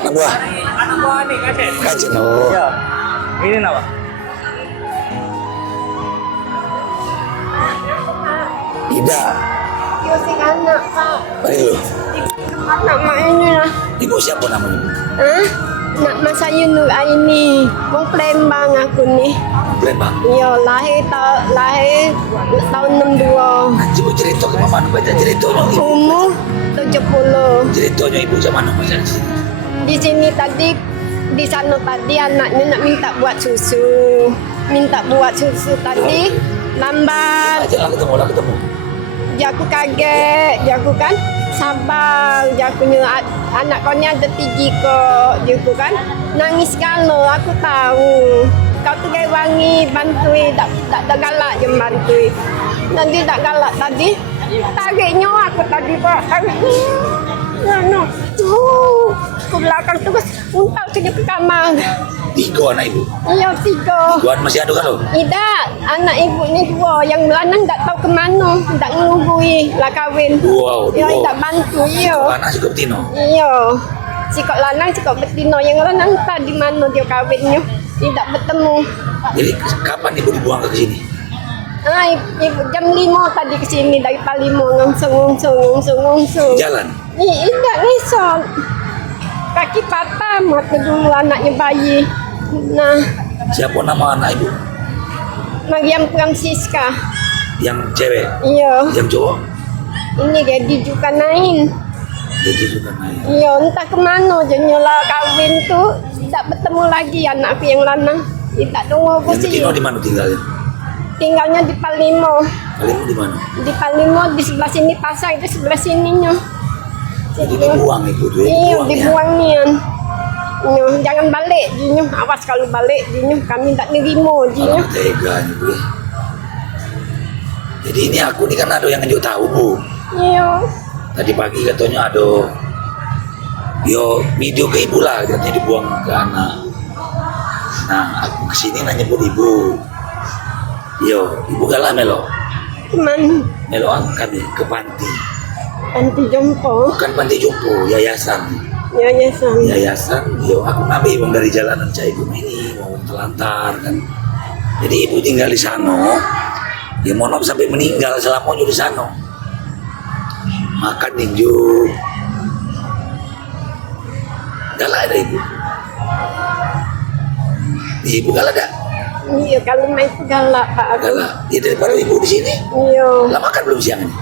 Anak buah. Anak buah nih, Kacen. Kacen. Oh. Ya. Ini nama. Tidak. Yo sing anak Pak. Mari lu. Anak mak ini lah. Ibu siapa namanya? Hah? Nak masa Nur Aini. Mau Palembang aku nih. Palembang. Yo lahir tahun 62. Coba cerita ke mama, baca ceritanya ibu. Umur 70. Ceritanya ibu zaman apa sih? Di sini tadi di sana tadi anaknya nak minta buat susu. Minta buat susu tadi lambat. Aja lah ketemu. Jaku kaget, jaku kan sabar, jakunya anak kau ni ada 3 kok, jaku kan nangis kalau aku tahu. Kau tu gaya wangi bantui, tak galak je bantui. Nanti tak galak tadi, tariknya aku tadi pak, no, ke belakang tu untal saja ke kamar. 3 anak ibu. Iya 3. Ibuan masih ada kalau? Tidak, anak ibu ni 2. Yang belanang tak tahu ke mana. Tak ngelubui lah kahwin. Wow, Ya, wow. tak bantu, iya. Anak si Koptino. Iya. Sikap lanang, sikap betina. Yang lanang tak di mana dia kahwinnya. Tidak bertemu. Jadi kapan ibu dibuang ke sini? Ibu jam 5 tadi ke sini. Dari Palimo, ngungsung. Jalan. Tidak, ngisot. Kaki patah, mata dulu anaknya bayi. Nah, Siapa nama anak ibu? Mariam Francisca. Yang cewek? Iya. Yang cowok? Ini Gedi juga naik. Jadi suka naik. Iya, entah kemana je nyala kawin tu tak bertemu lagi anakku yang lanang. Dia tak tunggu aku Yang sih. Koptino di mana tinggalnya? Tinggalnya di Palimo. Palembang di mana? Di Palimo di sebelah sini pasar itu sebelah sininya. Jadi dibuang ibu tuh. Iya, Dibuang ya. dibuang nian. Iya, jangan balik jinyo. Awas kalau balik jinyo, kami tak nerima jinyo. Malah tega nih bu. Jadi ini aku nih kan ada yang ngejuk tahu bu. Iya. Tadi pagi katanya ada yo video ke ibu lah katanya dibuang ke anak. Nah aku kesini nanya buat ibu. Yo ibu galah melo Teman kami ke panti. anti jompo. Bukan panti jompo, yayasan. Yayasan. Yo aku ngambil uang dari jalanan saya ibu ini mau telantar kan. Jadi ibu tinggal di sana. Ya mohon maaf sampai meninggal selamanya di sana. Makan ninju. Galak ada ibu. Ibu galak ada. Iya, kalau main itu galak Pak aku. Galak. Ya daripada ibu di sini. Iya. Lah makan belum siang ini?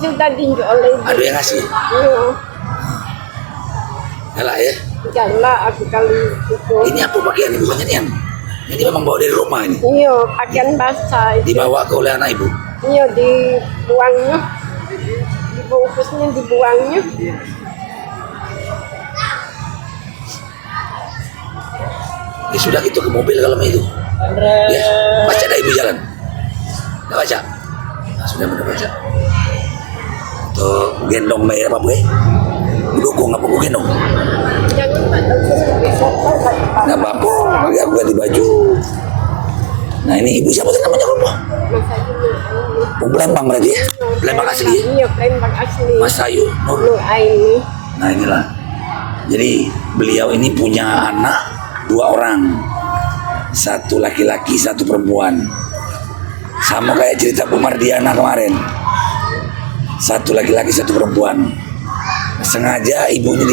Sudah diinjak oleh ibu. Ada yang ngasih. Iya. Galak ya. Galak aku kali itu. Ini apa pakaian ibu banyak yang? Ini memang bawa dari rumah ini. Iya, pakaian basah itu. Dibawa ke oleh anak ibu. Iya, dibuangnya. Dibungkusnya, dibuangnya. Ya sudah gitu ke mobil kalau itu. Ya, baca dah ibu jalan. Nggak baca. Nah, sudah benar baca. Tuh gendong bayar apa bu? Dukung apa bu gendong? Jangan Pak, tak Nggak apa-apa. Bagi aku ganti baju. Nah ini ibu siapa sih namanya rumah? masa dulu. Palembang berarti ya? Palembang asli ya? Iya, Palembang asli. Mas Ayu Nur. Nur Aini. Nah inilah. Jadi beliau ini punya anak 2 orang. 1 laki-laki, 1 perempuan. Sama kayak cerita Bu Mardiana kemarin. 1 laki-laki, 1 perempuan. Sengaja ibunya